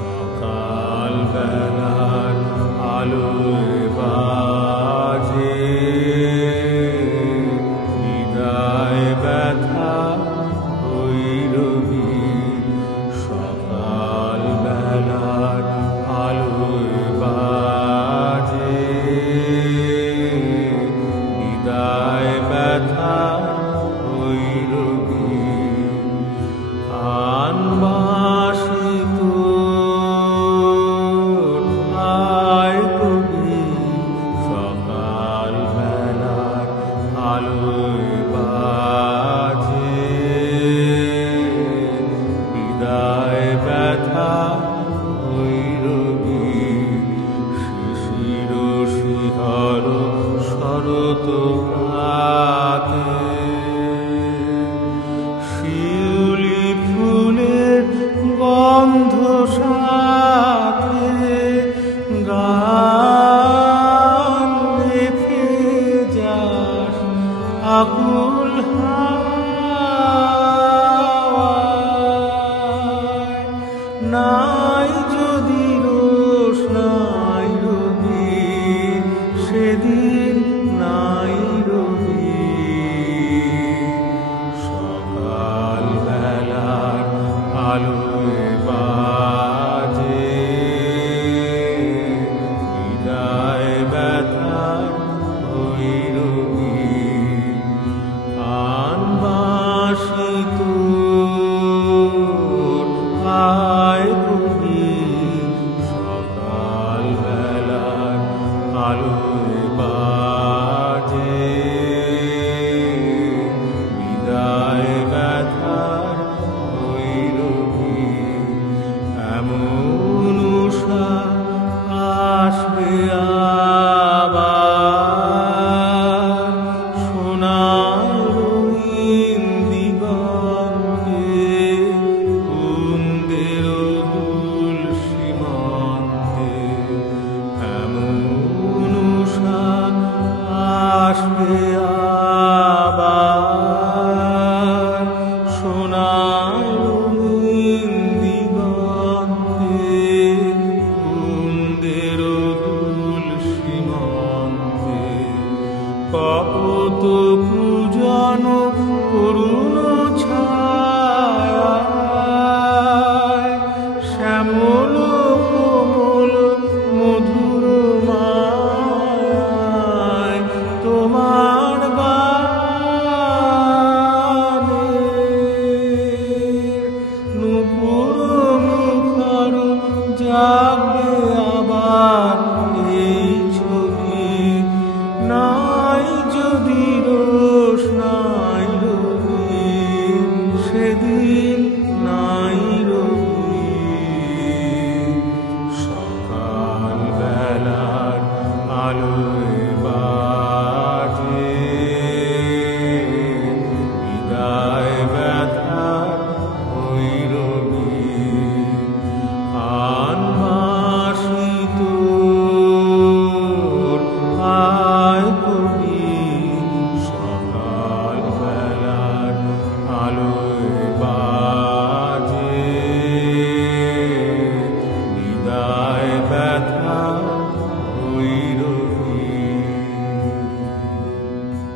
সকাল বেলার আলোয় বাজে বিদায় ব্যথা ভৈরবী। সকাল বেলার আলোয় বাজে বিদায় ব্যথা ভৈরবী। আনবাসী তোর আয় কবি, সকাল বেলার আলোয় বাজে বিদায় ব্যথা ভৈরবী। শিশির শিহর শরৎ প্রাতে শিউলি ফুলের গন্ধ সাথে গান রেখে যাস আকুল হাওয়ায়। নাই যদি রোষ নাই রবি, সেদিন নাই রবি। সকাল বেলার আলোয় বাজে বিদায় ব্যথার ভৈরবী। আনবাসী তোর